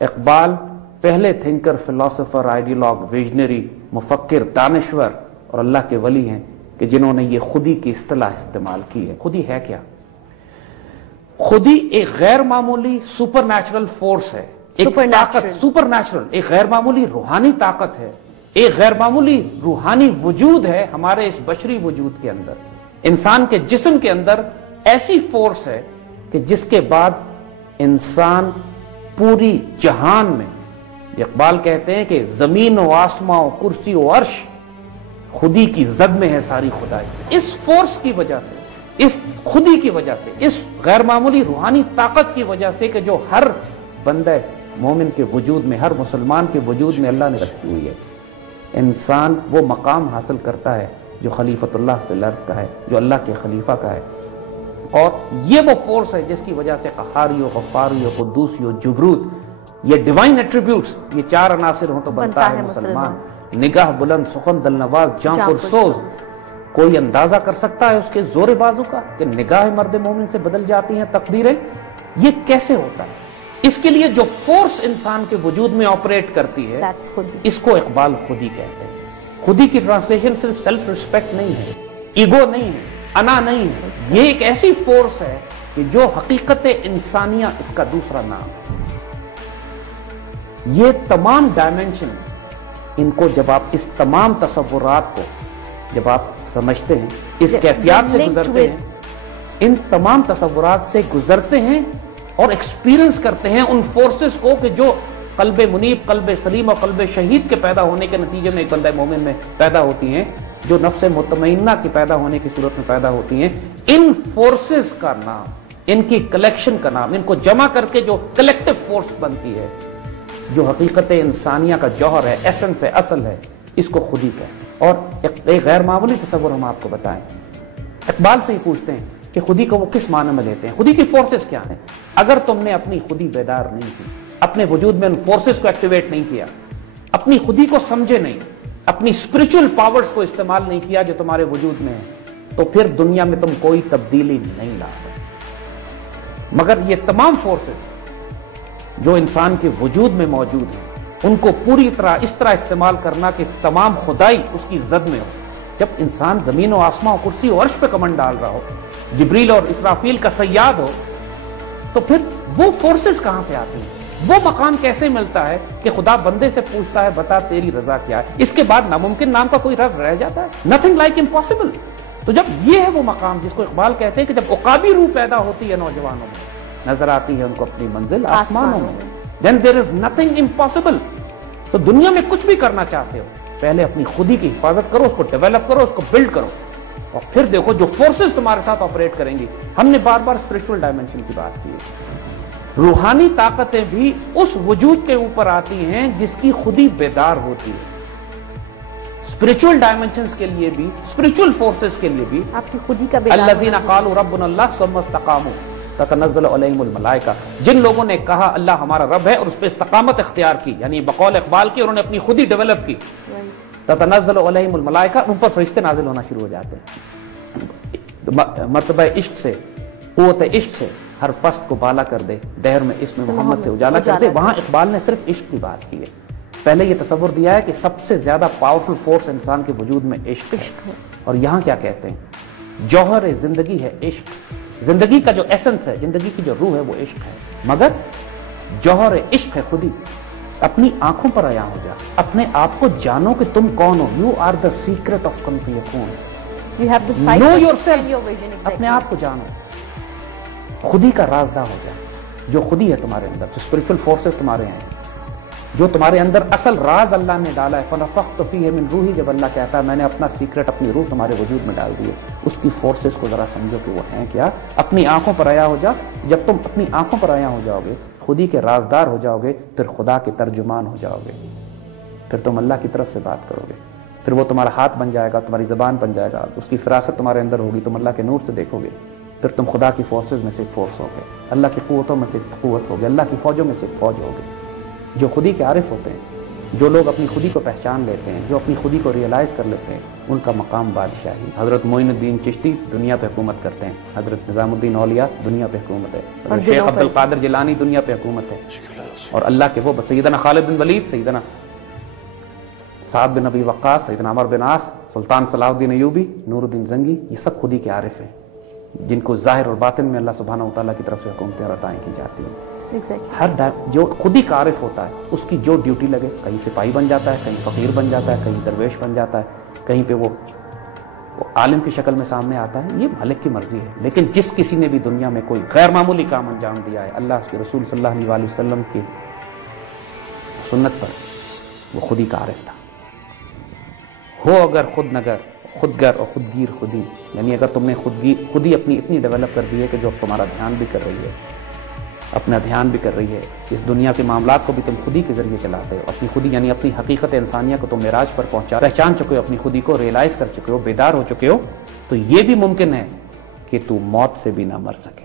اقبال پہلے thinker, philosopher, آئیڈیالوگ، visionary, مفکر، دانشور اور اللہ کے ولی ہیں کہ جنہوں نے یہ خودی کی اصطلاح استعمال کی ہے۔ خودی ہے کیا؟ خودی ایک غیر معمولی سپر نیچرل فورس ہے، ایک طاقت، سپر نیچرل، ایک غیر معمولی روحانی طاقت ہے، ایک غیر معمولی روحانی وجود ہے ہمارے اس بشری وجود کے اندر۔ انسان کے جسم کے اندر ایسی فورس ہے کہ جس کے بعد انسان پوری جہان میں، اقبال کہتے ہیں کہ زمین و آسماں و کرسی و عرش خودی کی زد میں ہے ساری خدائی۔ اس فورس کی وجہ سے، اس خودی کی وجہ سے، اس غیر معمولی روحانی طاقت کی وجہ سے کہ جو ہر بندہ مومن کے وجود میں، ہر مسلمان کے وجود میں اللہ نے رکھی ہوئی ہے، انسان وہ مقام حاصل کرتا ہے جو خلیفۃ اللہ فی الارض کا ہے، جو اللہ کے خلیفہ کا ہے۔ اور یہ وہ فورس ہے جس کی وجہ سے قہاری و غفاری و قدوسی و جبروت، یہ ڈیوائن ایٹریبیوٹس، یہ چار عناصر ہوں تو بنتا ہے مسلمان۔ نگاہ بلند، سخن دل نواز، جاں پرسوز۔ کوئی اندازہ کر سکتا ہے اس کے زور بازو کا کہ نگاہ مرد مومن سے بدل جاتی ہیں تقدیریں؟ یہ کیسے ہوتا ہے؟ اس کے لیے جو فورس انسان کے وجود میں آپریٹ کرتی ہے، اس کو اقبال خودی کہتے ہیں۔ خودی کی ٹرانسلیشن صرف سیلف ریسپیکٹ نہیں ہے، ایگو نہیں ہے، انا نہیں ہے، یہ ایک ایسی فورس ہے کہ جو حقیقت انسانیہ اس کا دوسرا نام ہے۔ یہ تمام ڈائمینشن، ان کو جب آپ اس تمام تصورات کو جب آپ سمجھتے ہیں، اس کیفیات سے گزرتے ہیں، ان تمام تصورات سے گزرتے ہیں اور ایکسپیرینس کرتے ہیں ان فورسز کو کہ جو قلب منیب، قلب سلیم اور قلب شہید کے پیدا ہونے کے نتیجے میں ایک بندہ مومن میں پیدا ہوتی ہیں، جو نفس مطمئنہ کے پیدا ہونے کی صورت میں پیدا ہوتی ہیں۔ ان فورسز کا نام، ان کی کلیکشن کا نام، ان کو جمع کر کے جو کلیکٹو فورس بنتی ہے، جو حقیقت انسانیہ کا جوہر ہے، ایسنس ہے، اصل ہے، اس کو خودی کہتے ہیں۔ اور ایک غیر معمولی تصور ہم آپ کو بتائیں، اقبال سے ہی پوچھتے ہیں کہ خودی کو وہ کس معنی میں لیتے ہیں، خودی کی فورسز کیا ہیں؟ اگر تم نے اپنی خودی بیدار نہیں کی، اپنے وجود میں ان فورسز کو ایکٹیویٹ نہیں کیا، اپنی خودی کو سمجھے نہیں، اپنی اسپرچل پاورز کو استعمال نہیں کیا جو تمہارے وجود میں ہے، تو پھر دنیا میں تم کوئی تبدیلی نہیں لا سکتے۔ مگر یہ تمام فورسز جو انسان کے وجود میں موجود ہیں، ان کو پوری طرح اس طرح استعمال کرنا کہ تمام خدائی اس کی زد میں ہو۔ جب انسان زمین و آسمان و کرسی و عرش پہ کمنڈ ڈال رہا ہو، جبریل اور اسرافیل کا صیاد ہو، تو پھر وہ فورسز کہاں سے آتی ہیں؟ وہ مقام کیسے ملتا ہے کہ خدا بندے سے پوچھتا ہے بتا تیری رضا کیا ہے؟ اس کے بعد ناممکن نام کا کوئی رب رہ جاتا ہے؟ Nothing like impossible. تو جب یہ ہے وہ مقام جس کو اقبال کہتے ہیں کہ جب عقابی روح پیدا ہوتی ہے نوجوانوں میں، نظر آتی ہے ان کو اپنی منزل آسمانوں میں، then there is nothing impossible۔ تو دنیا میں کچھ بھی کرنا چاہتے ہو، پہلے اپنی خودی کی حفاظت کرو، اس کو ڈیولپ کرو، اس کو بلڈ کرو، اور پھر دیکھو جو فورسز تمہارے ساتھ آپریٹ کریں گی۔ ہم نے بار بار اسپرچول ڈائمینشن کی بات کی ہے، روحانی طاقتیں بھی اس وجود کے اوپر آتی ہیں جس کی خودی بیدار ہوتی ہے۔ اسپرچول ڈائمینشنز کے لیے بھی، اسپرچول فورسز کے لیے بھی، آپ کی خودی کا الذین قالوا ربنا اللہ ثم استقاموا تتنزل علیہم الملائکہ، جن لوگوں نے کہا اللہ ہمارا رب ہے اور اس پہ استقامت اختیار کی، یعنی بقول اقبال کی انہوں نے اپنی خودی ڈیولپ کی، تتنزل علیہم الملائکہ، ان پر فرشتے نازل ہونا شروع ہو جاتے ہیں۔ مرتبہ عشق سے، قوت عشق سے ہر پست کو بالا کر دے، دہر میں اسم محمد سے اجالا کر دے۔ وہاں اقبال نے صرف عشق کی بات کی ہے۔ پہلے یہ تصور دیا ہے کہ سب سے زیادہ پاورفل فورس انسان کے وجود میں عشق ہے، اور یہاں کیا کہتے ہیں؟ جوہر زندگی ہے عشق، زندگی کا جو ایسنس ہے، زندگی کی جو روح ہے وہ عشق ہے، مگر جوہر عشق ہے خودی۔ اپنی آنکھوں پر عیاں ہو جا، اپنے آپ کو جانو کہ تم کون ہو۔ You are the secret of کن فیکون، نو یور سیلف، اپنے آپ کو جانو، خودی کا رازدار ہو جا۔ جو خودی ہے تمہارے اندر، جو اسپرچل فورسز تمہارے ہیں، جو تمہارے اندر اصل راز اللہ نے ڈالا ہے، فنفخت فیہ من روحی، جب اللہ کہتا ہے میں نے اپنا سیکرٹ، اپنی روح تمہارے وجود میں ڈال دی ہے، اس کی فورسز کو ذرا سمجھو کہ وہ ہیں کیا۔ اپنی آنکھوں پر عیاں ہو جا۔ جب تم اپنی آنکھوں پر عیاں ہو جاؤ گے، خودی کے رازدار ہو جاؤ گے، پھر خدا کے ترجمان ہو جاؤ گے، پھر تم اللہ کی طرف سے بات کرو گے، پھر وہ تمہارا ہاتھ بن جائے گا، تمہاری زبان بن جائے گا، اس کی فراست تمہارے اندر ہوگی، تم اللہ کے نور سے دیکھو گے، پھر تم خدا کی فورسز میں سے ایک فورس ہوگے، اللہ کی قوتوں میں سے ایک قوت ہوگی، اللہ کی فوجوں میں سے ایک فوج ہوگی۔ جو خودی کے عارف ہوتے ہیں جو لوگ اپنی خودی کو پہچان لیتے ہیں، جو اپنی خودی کو ریئلائز کر لیتے ہیں، ان کا مقام بادشاہی۔ حضرت معین الدین چشتی دنیا پہ حکومت کرتے ہیں، حضرت نظام الدین اولیاء دنیا پہ حکومت ہے، شیخ عبد القادر جیلانی دنیا پہ حکومت ہے، اور اللہ کے وہ سیدنا خالد بن ولید، سیدنا سعد بن ابی وقاص، سیدنا عمر بن عاص، سلطان صلاح الدین ایوبی، نور الدین زنگی، یہ سب خودی کے عارف ہیں جن کو ظاہر اور باطن میں اللہ سبحانہ و تعالیٰ کی طرف سے حکومتیں اور عطائیں کی جاتی ہیں۔ جو خود ہی کا عارف ہوتا ہے اس کی جو ڈیوٹی لگے، کہیں سپاہی بن جاتا ہے، کہیں فقیر بن جاتا ہے، کہیں درویش بن جاتا ہے، کہیں پہ وہ عالم کی شکل میں سامنے آتا ہے، یہ مالک کی مرضی ہے۔ لیکن جس کسی نے بھی دنیا میں کوئی غیر معمولی کام انجام دیا ہے اللہ کے رسول صلی اللہ علیہ وسلم کی سنت پر، وہ خود ہی کا عارف تھا۔ ہو اگر خود نگر، خود گر اور خود گیر خودی، یعنی اگر تم نے خودی اپنی اتنی ڈیولپ کر دی ہے کہ جو تمہارا دھیان بھی کر رہی ہے، اپنا دھیان بھی کر رہی ہے، اس دنیا کے معاملات کو بھی تم خودی کے ذریعے چلاتے ہو، اپنی خودی یعنی اپنی حقیقت انسانیہ کو تم معراج پر پہچان چکے ہو، اپنی خودی کو ریئلائز کر چکے ہو، بیدار ہو چکے ہو، تو یہ بھی ممکن ہے کہ تو موت سے بھی نہ مر سکے۔